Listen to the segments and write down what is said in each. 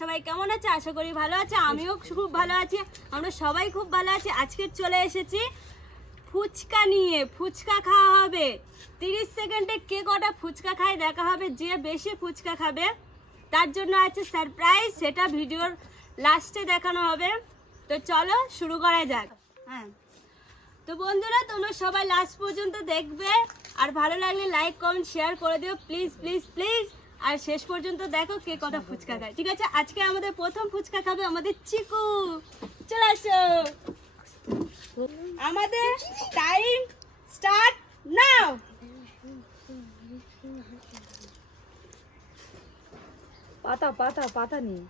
সবাই কেমন আছে? আশা করি ভালো আছে, আমিও খুব ভালো আছি, আমরা সবাই খুব ভালো আছি। আজকে চলে এসেছি ফুচকা নিয়ে। ফুচকা খাওয়া হবে 30 সেকেন্ডে। কে কটা ফুচকা খায় দেখা হবে, যে বেশি ফুচকা খাবে তার জন্য আছে সারপ্রাইজ, সেটা ভিডিওর লাস্টে দেখানো হবে। তো চলো শুরু করা যাক। হ্যাঁ, তো বন্ধুরা তোমরা সবাই লাস্ট পর্যন্ত দেখবে, আর ভালো লাগলে লাইক কমেন্ট শেয়ার করে দিও প্লিজ প্লিজ প্লিজ। আর শেষ পর্যন্ত দেখো কে কটা ফুচকা খায়, ঠিক আছে? আজকে আমাদের প্রথম ফুচকা খাবে আমাদের চিকু। চলে আসো, আমাদের টাইম স্টার্ট নাও। পাতা পাতা পাতা নেই,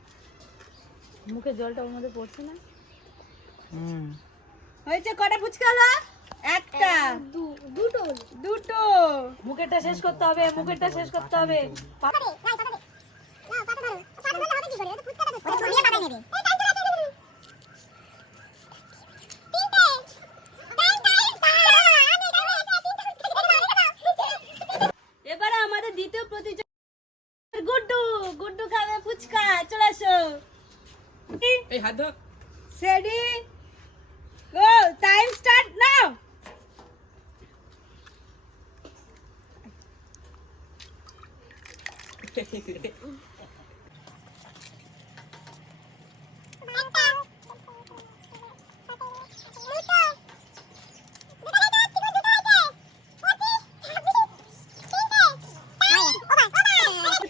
মুখে জলটা ওর মধ্যে পড়ছে না। হয়েছে কটা ফুচকা হলো? একটা, দুটো দুটো। মুখেরটা শেষ করতে হবে, মুখেরটা শেষ করতে হবে। এবারে আমাদের দ্বিতীয় প্রতিযোগী গুড্ডু। গুড্ডু খাবে ফুচকা। চলে আসো, এই হাত ধর। Ready go, time start now.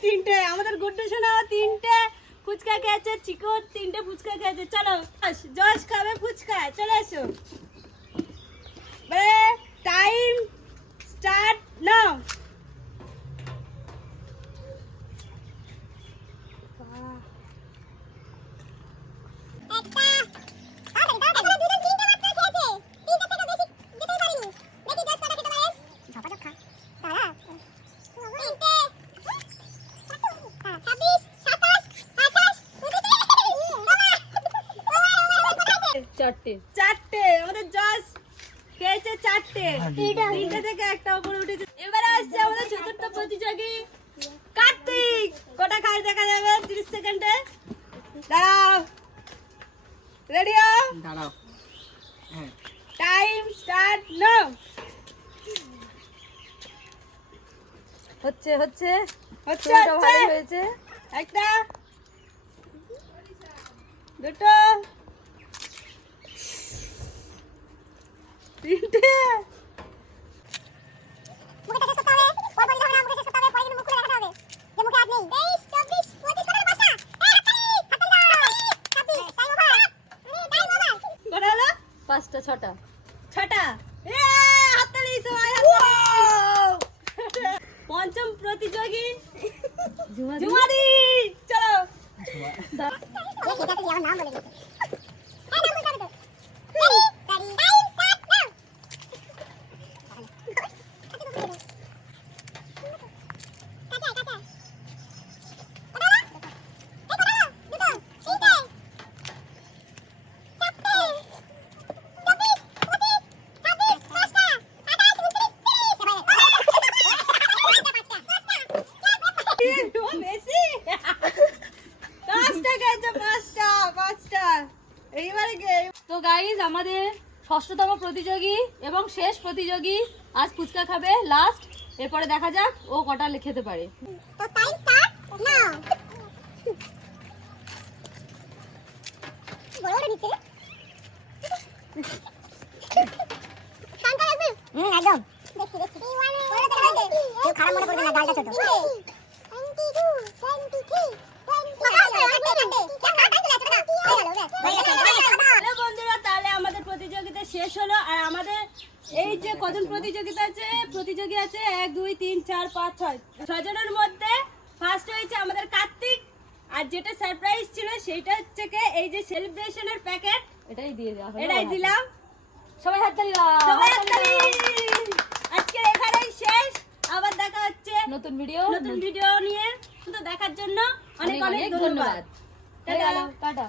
তিনটে আমাদের গুড্ডু শোনা তিনটে ফুচকা খেয়েছে, চিকু তিনটে ফুচকা খেয়েছে। চলো জশ খাবে ফুচকা। চলে এসো, টাইম স্টার্ট নাও। চারটে চারটে আমাদের জজ খেয়েছে, চারটে। তিনটে থেকে একটা উপরে উঠেছে। এবারে আসছে আমাদের চতুর্থ প্রতিযোগী কার্তিক। কটা খায় দেখা যাবে 30 সেকেন্ডে। দাঁড়াও, রেডি দাঁড়াও। হ্যাঁ, টাইম স্টার্ট নাও। হচ্ছে হচ্ছে হচ্ছে ছোটটা ভালো হচ্ছে। হয়েছে। একটা, দুটো, তিনটে। কটা হলো? পাঁচটা ছটা ছটা। হাততালি সবাই, হাততালি। পঞ্চম প্রতিযোগী জুমাদি। চলো, বেশি। পাঁচটা খেয়েছে, পাঁচটা পাঁচটা। এইবারে তো গাইজ আমাদের ষষ্ঠতম প্রতিযোগী এবং শেষ প্রতিযোগী আজ ফুচকা খাবে লাস্ট। এরপরে দেখা যাক ও কটা খেতে পারে। বন্ধুরা, তাহলে আমাদের প্রতিযোগিতা শেষ হলো। আর আমাদের এই যে কজন প্রতিযোগী আছে 1 2 3 4 5 6 ছজনের মধ্যে ফার্স্ট হয়েছে আমাদের কার্তিক। আর যেটা সারপ্রাইজ ছিল সেটা হচ্ছে এই যে সেলিব্রেশনের প্যাকেট, এটাই দিয়ে দেওয়া হলো। এটাই দিলাম। সবাই হাততালি দাও। সবাই হাততালি। আজকে এখানেই শেষ, আবার দেখা হচ্ছে নতুন ভিডিও নতুন ভিডিও নিয়ে। শুধু দেখার জন্য অনেক অনেক ধন্যবাদ। টাটা।